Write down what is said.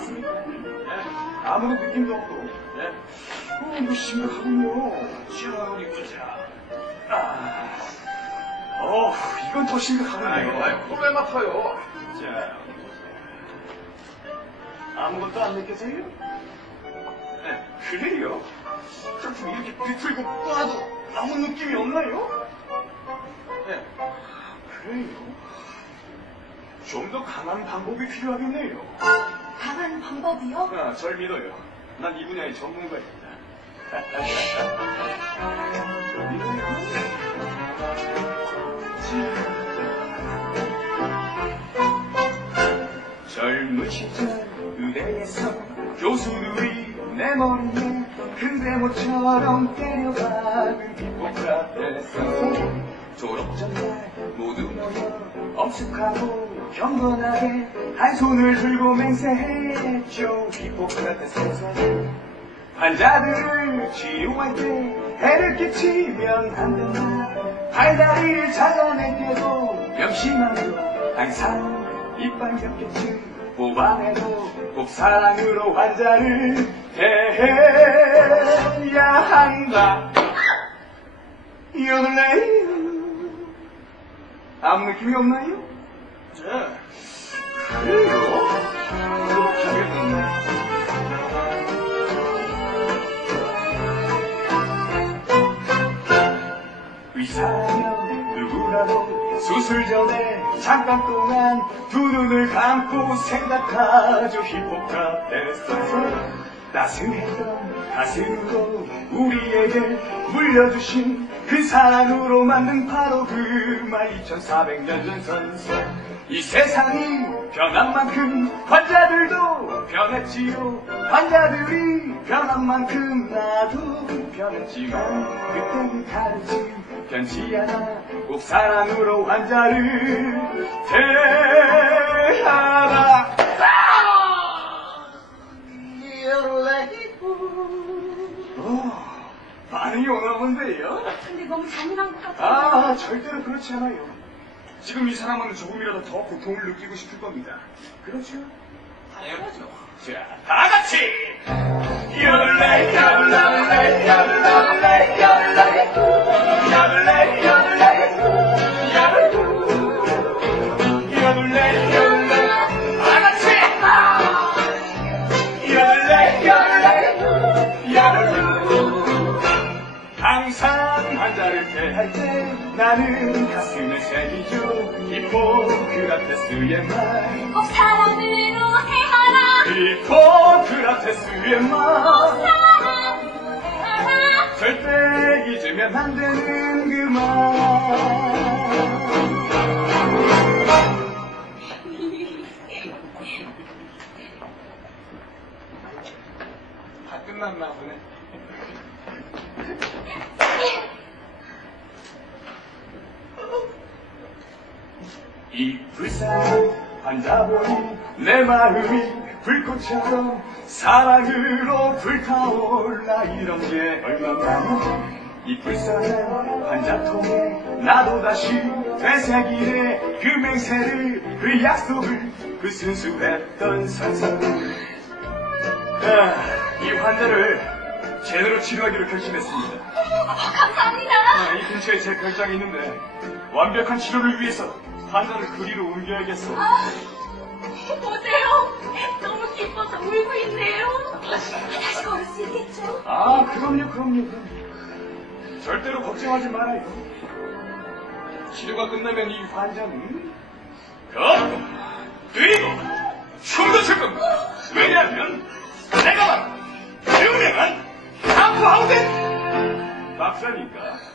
맞습니까? 예, 아무런 느낌도 없고, 예. 어, 이거 심각하군요. 시원하니 보자. 아, 어, 이건 더 심각하군요. 아이고, 그걸 왜 맡아요? 자, 아무것도 안 느껴져요? 네, 그래요? 그렇다면 이렇게 비틀고 꽈도 아무 느낌이 없나요? 네, 그래요? 좀 더 강한 방법이 필요하겠네요. 강한 방법이요? 아, 절 믿어요. 난 이 분야의 전문가입니다. 젊은 시절 의대에서 교수들이 내 머리에 근대모처럼 때려박은 히포크라테스 선생 졸업 전날 모두? 엄숙하고 경건하게 한 손을 들고 맹세했죠. 히포크라테스 선생 환자들을 치료할 때 해를 끼치면 안 된다. 팔다리를 잘라낼 때도 명심하고 항상 이빨 몇 개쯤 뽑아내도 꼭 사랑으로 환자를 대해야 한다. 요들레이 아무 느낌이 없나요? 네 그래요? 그렇다면 의사면 누구라도 수술 전에 잠깐 동안 두 눈을 감고 생각하죠 히포크라테스 따스했던 가슴으로 우리에게 물려주신 그 사랑으로 만든 바로 그말 2400년 전 선생 이 세상이 변한 만큼 환자들도 변했지요. 환자들이 변한 만큼 나도 변했지만 그때 그 가르침 변치 않아 꼭 사랑으로 환자를 대 오나 본데요? 근데 너무 잔인한 것 같아요. 아, 절대로 그렇지 않아요. 지금 이 사람은 조금이라도 더 고통을 느끼고 싶을 겁니다. 그렇죠? 당연하죠. 자, 다 같이! 요들레, 요들레, 요들레, 요들레, 요들레, 할때 나는 가슴에 새기죠 히포크라테스의 말 꼭 사랑으로 해하라. 히포크라테스의 말 사랑으로 해하라. 절대 잊으면 안 되는 그 말. 다 끝났나 보네. 이 불쌍한 환자보니 내 마음이 불꽃처럼 사랑으로 불타올라. 이런 게 얼마나 이 불쌍한 환자통에 나도 다시 되새기네. 그 맹세를 그 약속을 그 순수했던 선서를 아, 이 환자를 제대로 치료하기로 결심했습니다. 어, 감사합니다. 근처에 제 별장이 있는데 완벽한 치료를 위해서 환자를 그리로 옮겨야겠어. 아, 보세요. 너무 기뻐서 울고 있네요. 다시 걸을 수 있겠죠? 아, 그럼요, 그럼요, 그럼요. 절대로 걱정하지 말아요. 치료가 끝나면 이 환자는 그 그리고 춤도 출 겁니다. 왜냐하면 내가 바로 유명한 하프하우스 박사니까.